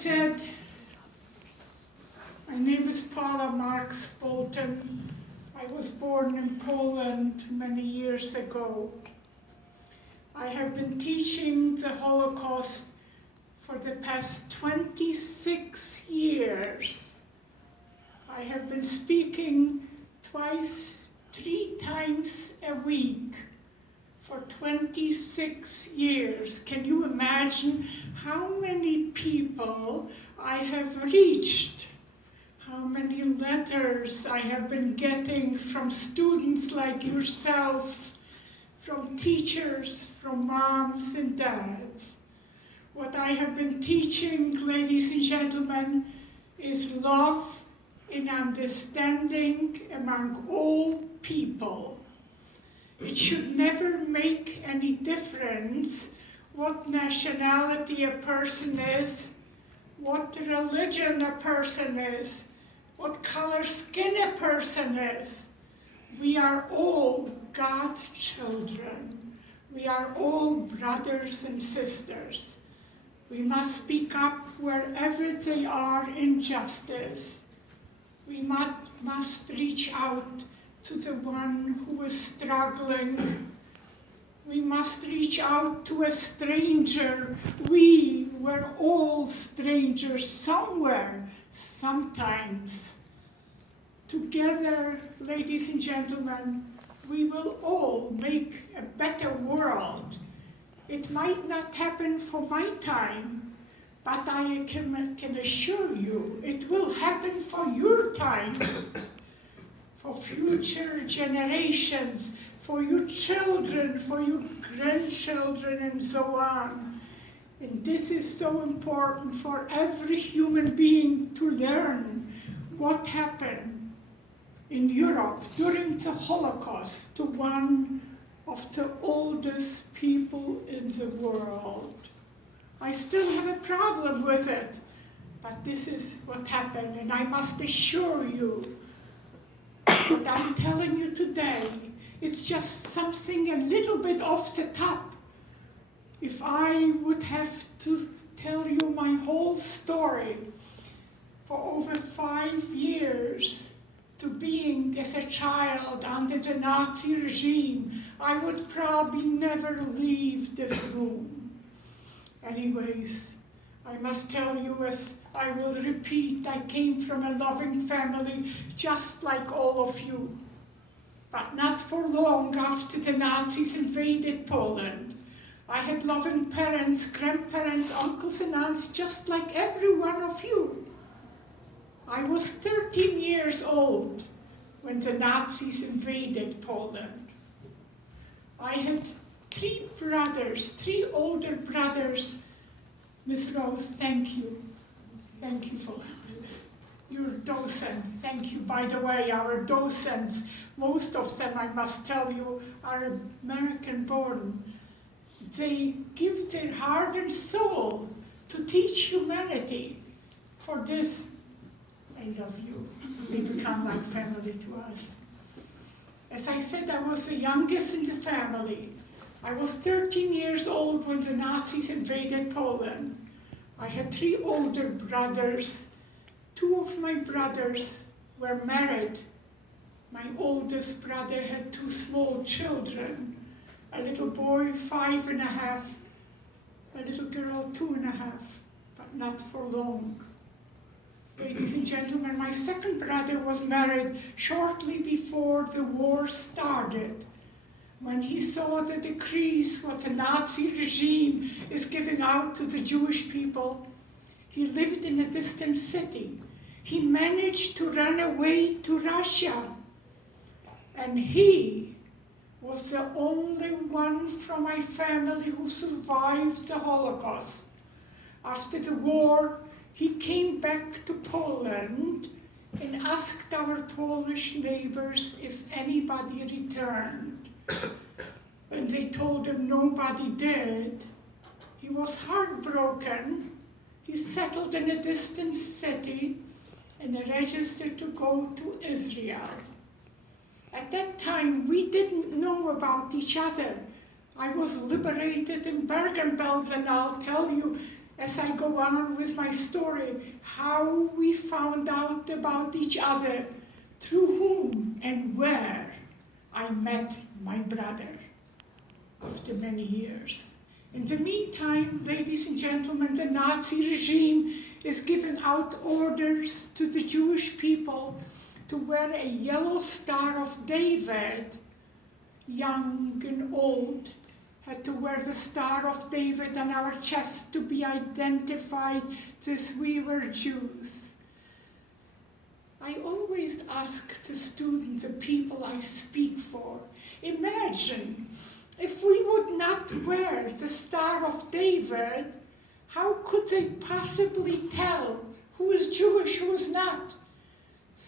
said, my name is Paula Marx Dolton. I was born in Poland many years ago. I have been teaching the Holocaust for the past 26 years. I have been speaking three times a week for 26 years. Can you imagine how many people I have reached? How many letters I have been getting from students like yourselves, from teachers, from moms and dads. What I have been teaching, ladies and gentlemen, is love and understanding among all people. It should never make any difference what nationality a person is, what religion a person is, what color skin a person is. We are all God's children. We are all brothers and sisters. We must speak up wherever they are injustice. We must reach out to the one who is struggling. We must reach out to a stranger. We were all strangers somewhere, sometimes. Together, ladies and gentlemen, we will all make a better world. It might not happen for my time, but I can assure you it will happen for your time, for future generations, for your children, for your grandchildren, and so on. And this is so important for every human being to learn what happened in Europe during the Holocaust to one of the oldest people in the world. I still have a problem with it, but this is what happened, and I must assure you what I'm telling you today, it's just something a little bit off the top. If I would have to tell you my whole story for over 5 years, to being as a child under the Nazi regime, I would probably never leave this room. Anyways, I must tell you, as I will repeat, I came from a loving family just like all of you. But not for long after the Nazis invaded Poland. I had loving parents, grandparents, uncles and aunts, just like every one of you. I was 13 years old when the Nazis invaded Poland. I had 3 brothers, 3 older brothers. Miss Rose, thank you. Thank you for your docent. Thank you. By the way, our docents, most of them, I must tell you, are American born. They give their heart and soul to teach humanity. For this, I love you. They become like family to us. As I said, I was the youngest in the family. I was 13 years old when the Nazis invaded Poland. I had 3 older brothers. 2 of my brothers were married. My oldest brother had 2 small children, a little boy 5½, a little girl 2½, but not for long. Ladies and gentlemen, my second brother was married shortly before the war started. When he saw the decrees what the Nazi regime is giving out to the Jewish people, he lived in a distant city. He managed to run away to Russia. And he was the only one from my family who survived the Holocaust. After the war, he came back to Poland and asked our Polish neighbors if anybody returned. When they told him nobody did, he was heartbroken. He settled in a distant city and registered to go to Israel. At that time, we didn't know about each other. I was liberated in Bergen-Belsen, I'll tell you, as I go on with my story, how we found out about each other, through whom and where I met my brother after many years. In the meantime, ladies and gentlemen, the Nazi regime is giving out orders to the Jewish people to wear a yellow Star of David. Young and old had to wear the Star of David on our chest to be identified as we were Jews. I always ask the students, the people I speak for, imagine if we would not wear the Star of David, how could they possibly tell who is Jewish, who is not?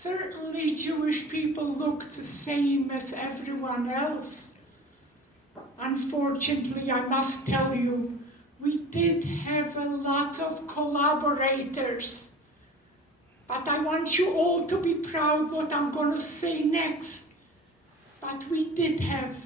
Certainly Jewish people look the same as everyone else. Unfortunately, I must tell you, we did have a lot of collaborators. But I want you all to be proud what I'm going to say next. But we did have